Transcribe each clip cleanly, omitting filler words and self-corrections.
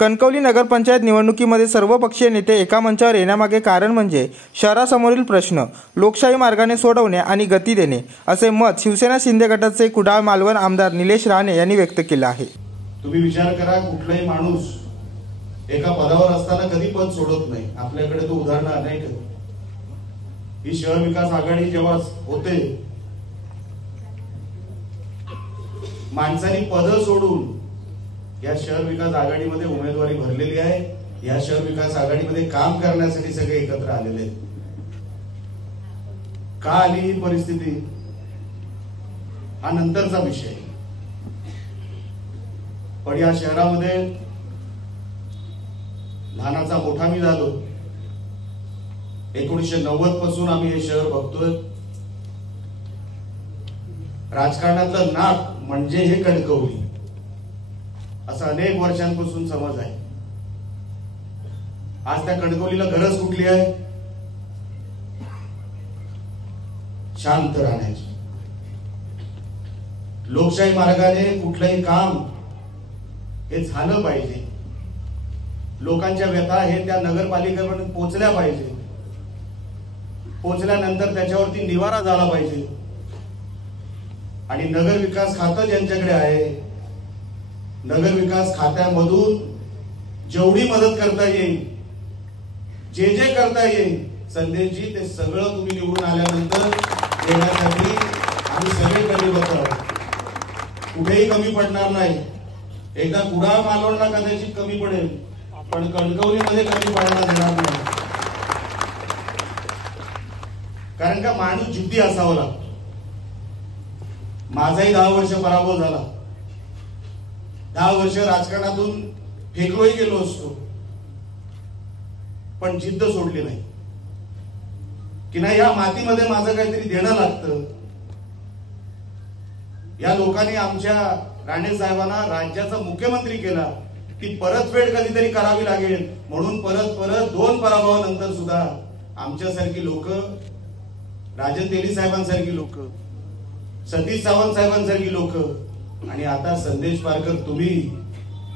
कणकवली नगरपंचायत निवडणुकीमध्ये सर्वपक्षीय नेते एका मंचावर येण्यामागे कारण म्हणजे शहरासमोरील प्रश्न लोकशाही मार्गाने सोडवणे आणि गती देणे, असे मत शिवसेना शिंदे गटाचे कुडाळ मालवण आमदार निलेश राणे यांनी व्यक्त केले आहे। तुम्ही विचार करा, कुठलाही माणूस एका पदावर असताना कधी पद सोडत नाही। आपल्याकडे तो उदाहरण अनेक आहे। ही शहर विकास आघाडी जेव्हा होते, माणसांनी पद सोडून या शहर विकास आघाडीमध्ये उमेदवारी भरलेली आहे। या शहर विकास आघाडीमध्ये काम करण्यासाठी सगळे एकत्र आलेले आहेत। का आली ही परिस्थिती हा नंतरचा विषय, पण या शहरामध्ये लहानाचा मोठा मी झालो। 1990 पासून आम्ही हे शहर बघतोय। राजकारणातलं नाक म्हणजे हे कणकवली, असं अनेक वर्षांपासून समज आहे। आज त्या कणकवलीला गरज कुठली आहे? शांत राहण्याची। लोकशाही मार्गाने कुठलंही काम हे झालं पाहिजे। लोकांच्या व्यथा हे त्या नगरपालिकेपर्यंत पोहोचल्या पाहिजे। पोहोचल्यानंतर त्याच्यावरती निवारा झाला पाहिजे। आणि नगर विकास खातं ज्यांच्याकडे आहे, नगर विकास खात्यामधून जेवढी मदत करता येईल, जे जे करता येईल संदेशजी, ते सगळं तुम्ही निवडून आल्यानंतर देण्यासाठी आम्ही सगळे कटिबद्ध आहोत। कुठेही कमी पडणार नाही। एकदा कुडाळ मालवणला कदाचित कमी पडेल, पण कणकवलीमध्ये कमी पडणार देणार नाही। कारण का माणूस जिद्दी असावा लागतो। माझाही 10 वर्ष पराभव झाला। 10 वर्ष राजकारणातून फेकलोही गेलो असतो, पण जिद्द सोडली नाही की नाही, या मातीमध्ये माझं काहीतरी देणं लागतं। या लोकांनी आमच्या राणे साहेबांना राज्याचा मुख्यमंत्री केला, ती परतफेड कधीतरी करावी लागेल म्हणून परत 2 पराभवानंतर सुद्धा आमच्यासारखी लोक, राजन तेली साहेबांसारखी लोक, सतीश सावंत साहेबांसारखी लोक, आणि आता संदेश पारकर तुम्ही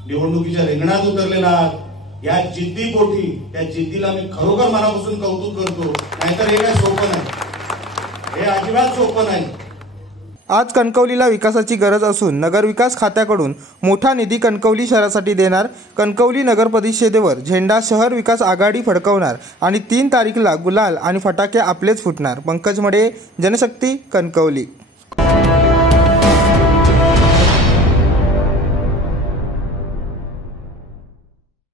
निवडणुकीच्या रिंगणात उतरलेला आहात। या जिद्दीपोटी, त्या जिद्दीला मी खरोखर मनापासून कौतुक करतो। नाहीतर हे काय सोपं नाही, हे अजिबात सोपं नाही। आज कणकवलीला विकासाची गरज असून नगरविकास खात्याकडून मोठा निधी कणकवली शहरासाठी देणार। कणकवली नगर परिषदेवर झेंडा शहर विकास आघाडी फडकवणार आणि 3 तारीखला गुलाल आणि फटाके आपलेच फुटणार। पंकज मडे, जनशक्ती, कणकवली।